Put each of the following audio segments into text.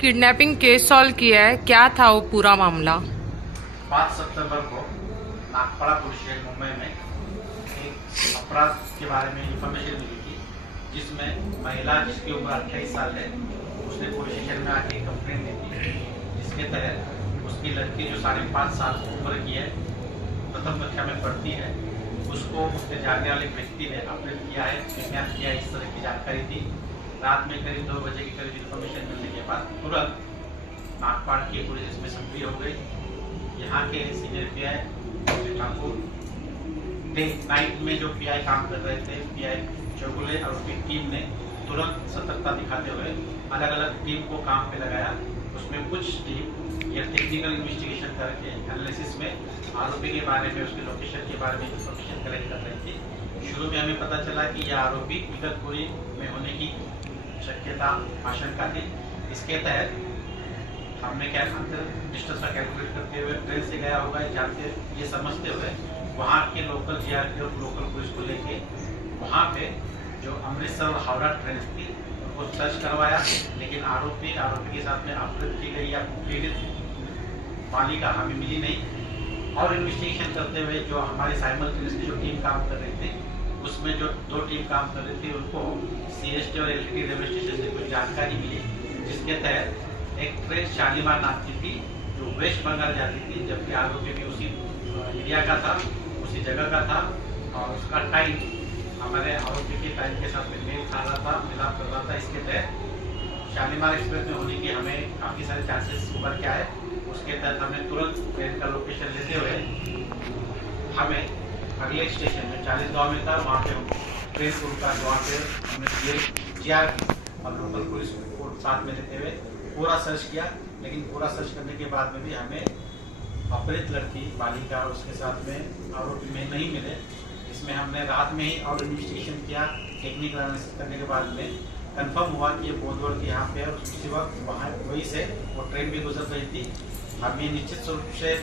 Kidnapping case solve किया है, क्या था वो पूरा मामला? 5 सितंबर को नागपाड़ा पुलिस स्टेशन मुंबई में एक अपराध के बारे में इंफॉर्मेशन मिली थी, जिसमें महिला जिसकी उम्र 28 साल है उसने पुलिस स्टेशन में आके कंप्लेंट दी थी, जिसके तहत उसकी लड़की जो 5.5 साल उम्र की है, प्रथम कक्षा में पढ़ती है, उसको उसके जानने वाले व्यक्ति ने अपडेट किया है, किडनैप किया, इस तरह की जानकारी थी। रात में करीब 2 बजे के करीब इन्फॉर्मेशन मिलने के बाद तुरंत नागपाड़ की पुलिस इसमें सक्रिय हो गई। यहाँ के senior pi Thakur day night में जो पीआई काम कर रहे थे, पीआई चौगुले और उसकी टीम ने तुरंत सतर्कता दिखाते हुए अलग अलग टीम को काम पे लगाया। उसमें कुछ टीम ये टेक्निकल इन्वेस्टिगेशन करके एनालिसिस में आरोपी के बारे में, उसके लोकेशन के बारे में इंफॉर्मेशन कलेक्ट कर रही थी। शुरू में हमें पता चला कि यह आरोपी इगतपुरी में होने की शक्यता, आशंका थी। इसके तहत हमने क्या अंतर डिस्टेंस का कैलकुलेट करते हुए ट्रेन से गया होगा जानते ये समझते हुए वहाँ के लोकल जीआरपी और लोकल पुलिस को लेके वहाँ पे जो अमृतसर और हावड़ा ट्रेन थी उनको सर्च करवाया, लेकिन आरोपी के साथ में अपहृत की गई या पीड़ित बालिका हमें मिली नहीं। और इन्वेस्टिगेशन करते हुए जो हमारे साइमल्टेनियसली जो टीम काम कर रही थी, उसमें जो 2 टीम काम कर रही थी, उनको सीएसटी और एलटीटी रेलवे स्टेशन से कुछ जानकारी मिली, जिसके तहत एक ट्रेन शालीमार नाचती थी जो वेस्ट बंगाल जाती थी, जबकि आरोपी भी उसी एरिया का था, उसी जगह का था और उसका टाइम हमारे आरोपी के टाइम के साथ में मेल खा रहा था, मिलाप कर रहा था। इसके तहत शालीमार एक्सप्रेस में होने की हमें काफ़ी सारे चांसेस उभर के आए। उसके तहत हमने तुरंत ट्रेन का लोकेशन लेते हुए हमें अगले स्टेशन में 40 गाँव में था, वहाँ पे ट्रेन को रुका, वहाँ पे हमने जीआरपी और लोकल पुलिस को साथ में लेते हुए पूरा सर्च किया। लेकिन पूरा सर्च करने के बाद में भी हमें अपहृत लड़की बालिका और उसके साथ में आरोपी में नहीं मिले। इसमें हमने रात में ही और इन्वेस्टिगेशन किया, टेक्निकल एनालिसिस करने के बाद में कंफर्म हुआ कि ये बोधवड़ के यहाँ पे, और उसी वक्त वहाँ वहीं से वो ट्रेन भी गुजर रही थी। हमें निश्चित रूप से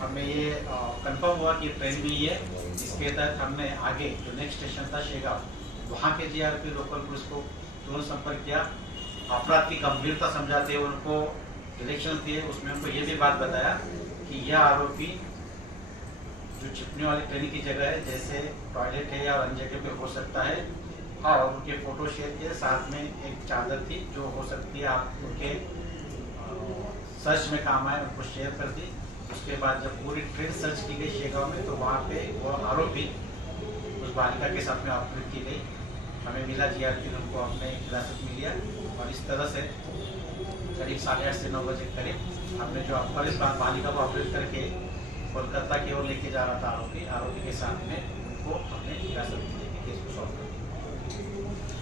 हमें ये कंफर्म हुआ कि ट्रेन में ही है। इसके तहत हमने आगे जो नेक्स्ट स्टेशन था शेगांव, वहाँ के जीआरपी लोकल पुलिस को तुरंत संपर्क किया। अपराध की गंभीरता समझाते हुए उनको डायरेक्शन दिए। उसमें उनको ये भी बात बताया कि यह आरोपी जो छिपने वाली ट्रेन की जगह है, जैसे टॉयलेट है या अन्य जगह पे हो सकता है, और उनके फोटो शेयर किए। साथ में एक चादर थी जो हो सकती है आप उनके सर्च में काम आए, उनको शेयर कर दी। उसके बाद जब पूरी ट्रेन सर्च की गई शेगांव में, तो वहाँ पे वो आरोपी उस बालिका के साथ में अपहृत की गई। हमें मिला, जीआरपी ने उनको अपने हिरासत में लिया और इस तरह से करीब 8:30 से 9 बजे करीब हमने जो अपहृत बालिका को अपहृत करके कोलकाता की ओर लेके जा रहा था आरोपी के साथ में, उनको अपने हिरासत में लेके केस को सॉल्व कर दिया।